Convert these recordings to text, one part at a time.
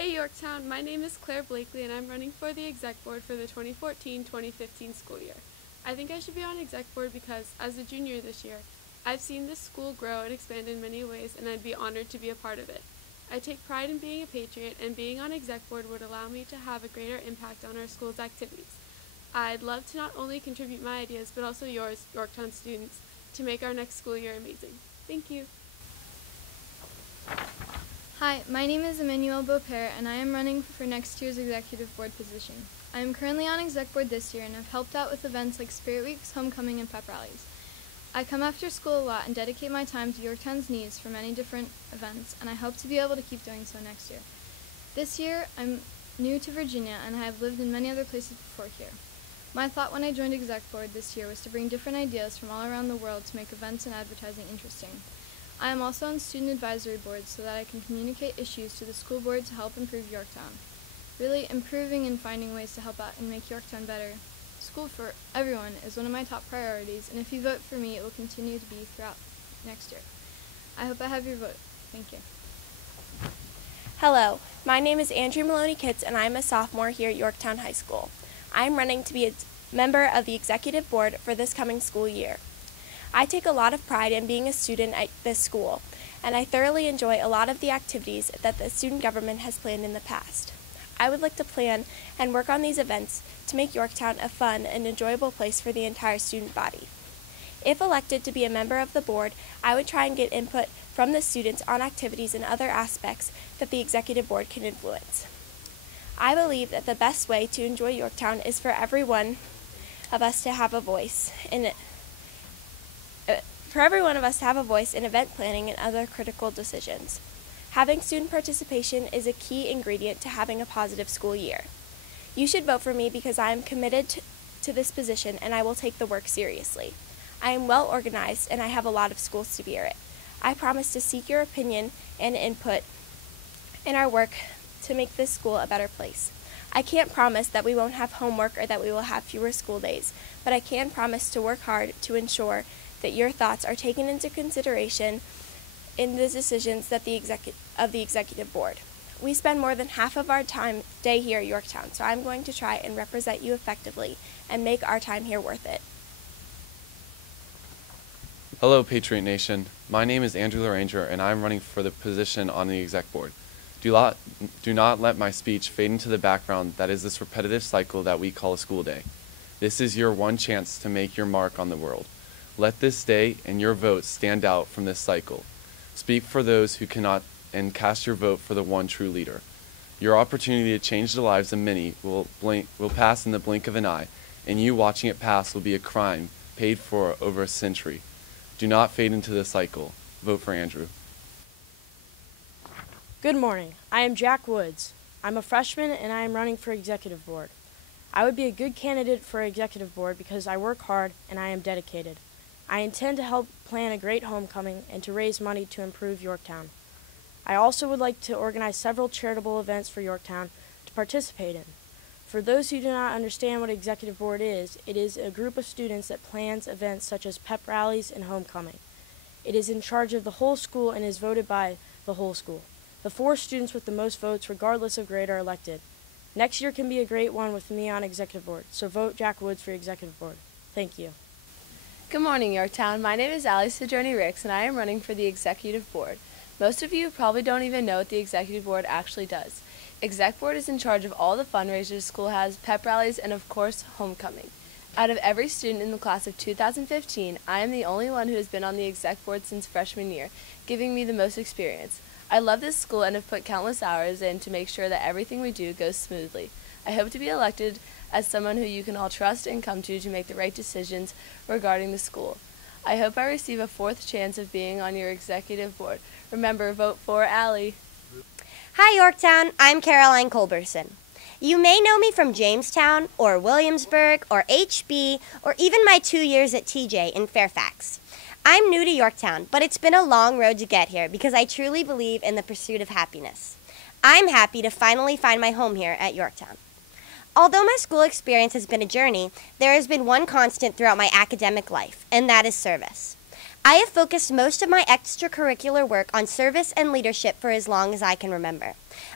Hey Yorktown, my name is Claire Blakely and I'm running for the exec board for the 2014-2015 school year. I think I should be on exec board because, as a junior this year, I've seen this school grow and expand in many ways and I'd be honored to be a part of it. I take pride in being a patriot and being on exec board would allow me to have a greater impact on our school's activities. I'd love to not only contribute my ideas but also yours, Yorktown students, to make our next school year amazing. Thank you. Hi, my name is Emmanuel Beaupere and I am running for next year's executive board position. I am currently on exec board this year and have helped out with events like Spirit Weeks, Homecoming, and pep rallies. I come after school a lot and dedicate my time to Yorktown's needs for many different events, and I hope to be able to keep doing so next year. This year, I'm new to Virginia and I have lived in many other places before here. My thought when I joined exec board this year was to bring different ideas from all around the world to make events and advertising interesting. I am also on student advisory boards so that I can communicate issues to the school board to help improve Yorktown. Really improving and finding ways to help out and make Yorktown better. School for everyone is one of my top priorities, and if you vote for me, it will continue to be throughout next year. I hope I have your vote. Thank you. Hello, my name is Andrew Maloney Kitts and I'm a sophomore here at Yorktown High School. I am running to be a member of the executive board for this coming school year. I take a lot of pride in being a student at this school, and I thoroughly enjoy a lot of the activities that the student government has planned in the past. I would like to plan and work on these events to make Yorktown a fun and enjoyable place for the entire student body. If elected to be a member of the board, I would try and get input from the students on activities and other aspects that the executive board can influence. I believe that the best way to enjoy Yorktown is for every one of us to have a voice in event planning and other critical decisions. Having student participation is a key ingredient to having a positive school year. You should vote for me because I am committed to this position and I will take the work seriously. I am well organized and I have a lot of school spirit. I promise to seek your opinion and input in our work to make this school a better place. I can't promise that we won't have homework or that we will have fewer school days, but I can promise to work hard to ensure that your thoughts are taken into consideration in the decisions that the executive board. We spend more than half of our day here at Yorktown, so I'm going to try and represent you effectively and make our time here worth it. Hello, Patriot Nation. My name is Andrew LaRanger, and I'm running for the position on the exec board. Do not let my speech fade into the background that is this repetitive cycle that we call a school day. This is your one chance to make your mark on the world. Let this day and your vote stand out from this cycle. Speak for those who cannot and cast your vote for the one true leader. Your opportunity to change the lives of many will pass in the blink of an eye, and you watching it pass will be a crime paid for over a century. Do not fade into the cycle. Vote for Andrew. Good morning. I am Jack Woods. I'm a freshman and I am running for executive board. I would be a good candidate for executive board because I work hard and I am dedicated. I intend to help plan a great homecoming and to raise money to improve Yorktown. I also would like to organize several charitable events for Yorktown to participate in. For those who do not understand what executive board is, it is a group of students that plans events such as pep rallies and homecoming. It is in charge of the whole school and is voted by the whole school. The 4 students with the most votes, regardless of grade, are elected. Next year can be a great one with me on executive board, so vote Jack Woods for executive board. Thank you. Good morning, Yorktown. My name is Allie Sojoni Ricks, and I am running for the executive board. Most of you probably don't even know what the executive board actually does. Exec board is in charge of all the fundraisers school has, pep rallies, and of course, homecoming. Out of every student in the class of 2015, I am the only one who has been on the exec board since freshman year, giving me the most experience. I love this school and have put countless hours in to make sure that everything we do goes smoothly. I hope to be elected as someone who you can all trust and come to make the right decisions regarding the school. I hope I receive a 4th chance of being on your executive board. Remember, vote for Allie. Hi Yorktown, I'm Caroline Culberson. You may know me from Jamestown or Williamsburg or HB or even my 2 years at TJ in Fairfax. I'm new to Yorktown, but it's been a long road to get here because I truly believe in the pursuit of happiness. I'm happy to finally find my home here at Yorktown. Although my school experience has been a journey, there has been one constant throughout my academic life, and that is service. I have focused most of my extracurricular work on service and leadership for as long as I can remember.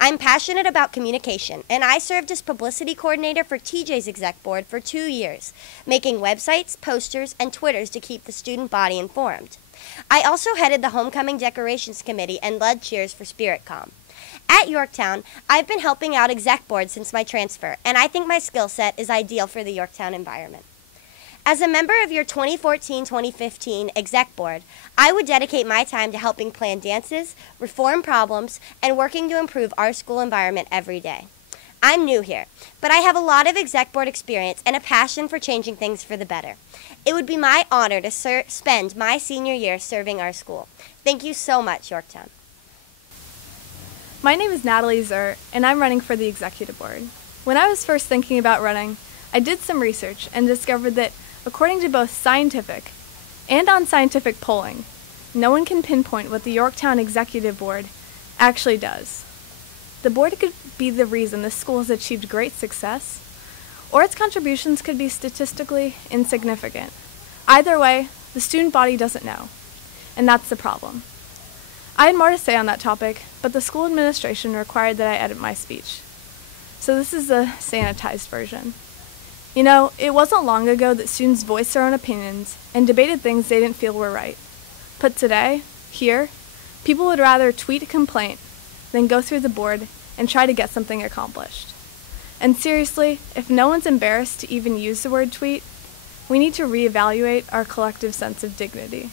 I'm passionate about communication, and I served as publicity coordinator for TJ's exec board for 2 years, making websites, posters, and Twitters to keep the student body informed. I also headed the homecoming decorations committee and led cheers for SpiritCom. At Yorktown, I've been helping out exec board since my transfer, and I think my skill set is ideal for the Yorktown environment. As a member of your 2014-2015 exec board, I would dedicate my time to helping plan dances, reform problems, and working to improve our school environment every day. I'm new here, but I have a lot of exec board experience and a passion for changing things for the better. It would be my honor to spend my senior year serving our school. Thank you so much, Yorktown. My name is Natalie Zer, and I'm running for the executive board. When I was first thinking about running, I did some research and discovered that, according to both scientific and unscientific polling, no one can pinpoint what the Yorktown Executive Board actually does. The board could be the reason the school has achieved great success, or its contributions could be statistically insignificant. Either way, the student body doesn't know, and that's the problem. I had more to say on that topic, but the school administration required that I edit my speech. So this is the sanitized version. You know, it wasn't long ago that students voiced their own opinions and debated things they didn't feel were right. But today, here, people would rather tweet a complaint than go through the board and try to get something accomplished. And seriously, if no one's embarrassed to even use the word tweet, we need to reevaluate our collective sense of dignity.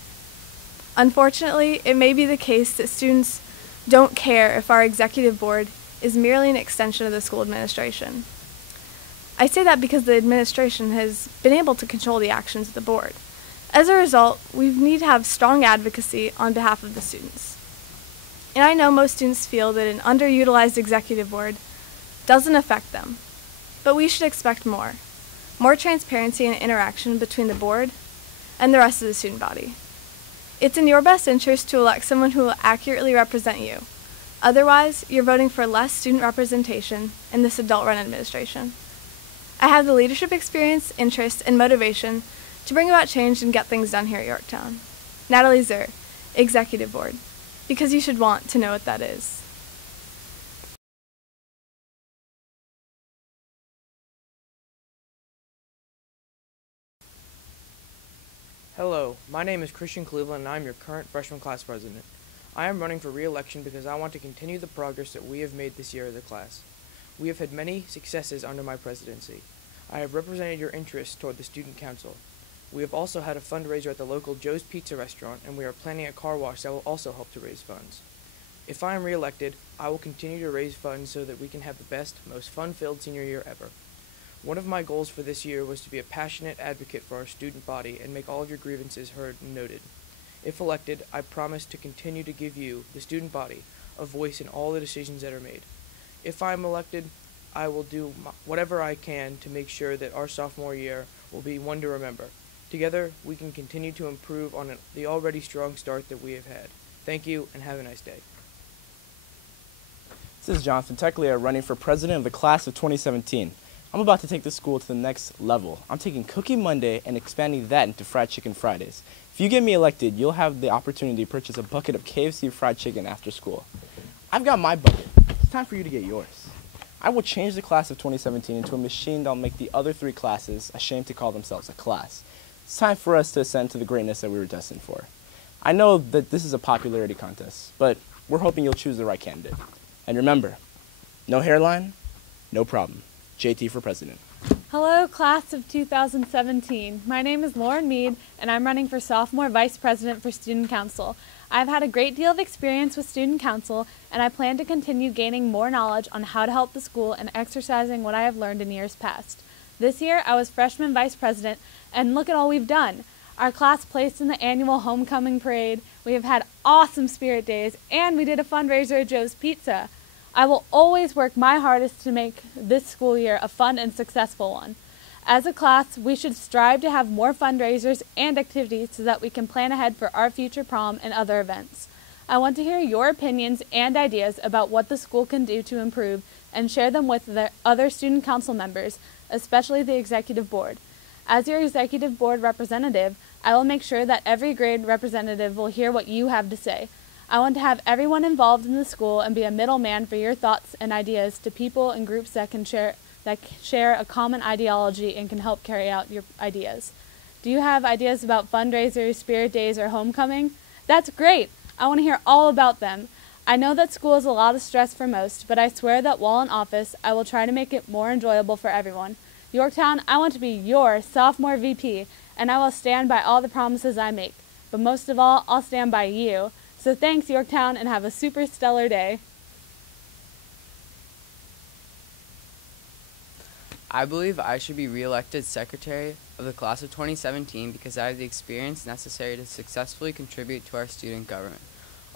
Unfortunately, it may be the case that students don't care if our executive board is merely an extension of the school administration. I say that because the administration has been able to control the actions of the board. As a result, we need to have strong advocacy on behalf of the students. And I know most students feel that an underutilized executive board doesn't affect them, but we should expect more. More transparency and interaction between the board and the rest of the student body. It's in your best interest to elect someone who will accurately represent you. Otherwise, you're voting for less student representation in this adult-run administration. I have the leadership experience, interest, and motivation to bring about change and get things done here at Yorktown. Natalie Zer, Executive Board, because you should want to know what that is. Hello, my name is Christian Cleveland and I'm your current freshman class president. I am running for re-election because I want to continue the progress that we have made this year as a class. We have had many successes under my presidency. I have represented your interests toward the student council. We have also had a fundraiser at the local Joe's Pizza restaurant, and we are planning a car wash that will also help to raise funds. If I am re-elected, I will continue to raise funds so that we can have the best, most fun-filled senior year ever. One of my goals for this year was to be a passionate advocate for our student body and make all of your grievances heard and noted. If elected, I promise to continue to give you, the student body, a voice in all the decisions that are made. If I am elected, I will do whatever I can to make sure that our sophomore year will be one to remember. Together, we can continue to improve on the already strong start that we have had. Thank you, and have a nice day. This is Jonathan Teclia running for president of the class of 2017. I'm about to take this school to the next level. I'm taking Cookie Monday and expanding that into Fried Chicken Fridays. If you get me elected, you'll have the opportunity to purchase a bucket of KFC fried chicken after school. I've got my bucket. It's time for you to get yours. I will change the class of 2017 into a machine that will make the other three classes ashamed to call themselves a class. It's time for us to ascend to the greatness that we were destined for. I know that this is a popularity contest, but we're hoping you'll choose the right candidate. And remember, no hairline, no problem. JT for president. Hello, class of 2017. My name is Lauren Mead, and I'm running for sophomore vice president for Student Council. I've had a great deal of experience with Student Council, and I plan to continue gaining more knowledge on how to help the school and exercising what I have learned in years past. This year, I was freshman vice president, and look at all we've done. Our class placed in the annual homecoming parade, we have had awesome spirit days, and we did a fundraiser at Joe's Pizza. I will always work my hardest to make this school year a fun and successful one. As a class, we should strive to have more fundraisers and activities so that we can plan ahead for our future prom and other events. I want to hear your opinions and ideas about what the school can do to improve and share them with the other student council members, especially the executive board. As your executive board representative, I will make sure that every grade representative will hear what you have to say. I want to have everyone involved in the school and be a middleman for your thoughts and ideas to people and groups that share a common ideology and can help carry out your ideas. Do you have ideas about fundraisers, spirit days, or homecoming? That's great! I want to hear all about them. I know that school is a lot of stress for most, but I swear that while in office, I will try to make it more enjoyable for everyone. Yorktown, I want to be your sophomore VP, and I will stand by all the promises I make. But most of all, I'll stand by you. So thanks, Yorktown, and have a super stellar day. I believe I should be re-elected Secretary of the Class of 2017 because I have the experience necessary to successfully contribute to our student government.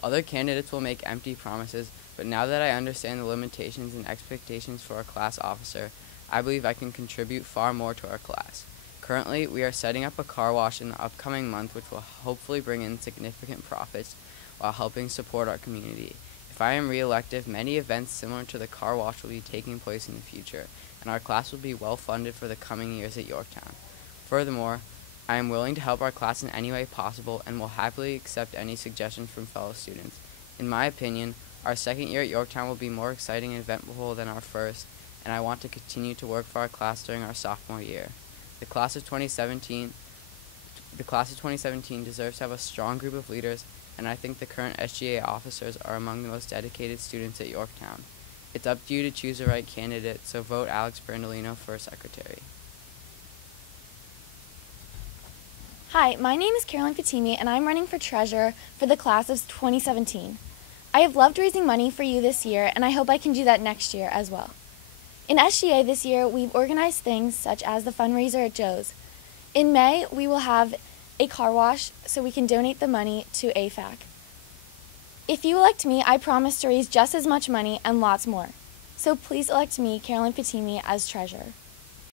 Other candidates will make empty promises, but now that I understand the limitations and expectations for a class officer, I believe I can contribute far more to our class. Currently, we are setting up a car wash in the upcoming month which will hopefully bring in significant profits while helping support our community. If I am re-elected, many events similar to the car wash will be taking place in the future, and our class will be well funded for the coming years at Yorktown. Furthermore, I am willing to help our class in any way possible and will happily accept any suggestions from fellow students. In my opinion, our second year at Yorktown will be more exciting and eventful than our first, and I want to continue to work for our class during our sophomore year. The class of 2017 deserves to have a strong group of leaders, and I think the current SGA officers are among the most dedicated students at Yorktown. It's up to you to choose the right candidate, so vote Alex Brandolino for Secretary. Hi, my name is Caroline Fatimi, and I'm running for Treasurer for the class of 2017. I have loved raising money for you this year, and I hope I can do that next year as well. In SGA this year, we've organized things such as the fundraiser at Joe's. In May, we will have a car wash so we can donate the money to AFAC. If you elect me, I promise to raise just as much money and lots more. So please elect me, Caroline Fatimi, as Treasurer.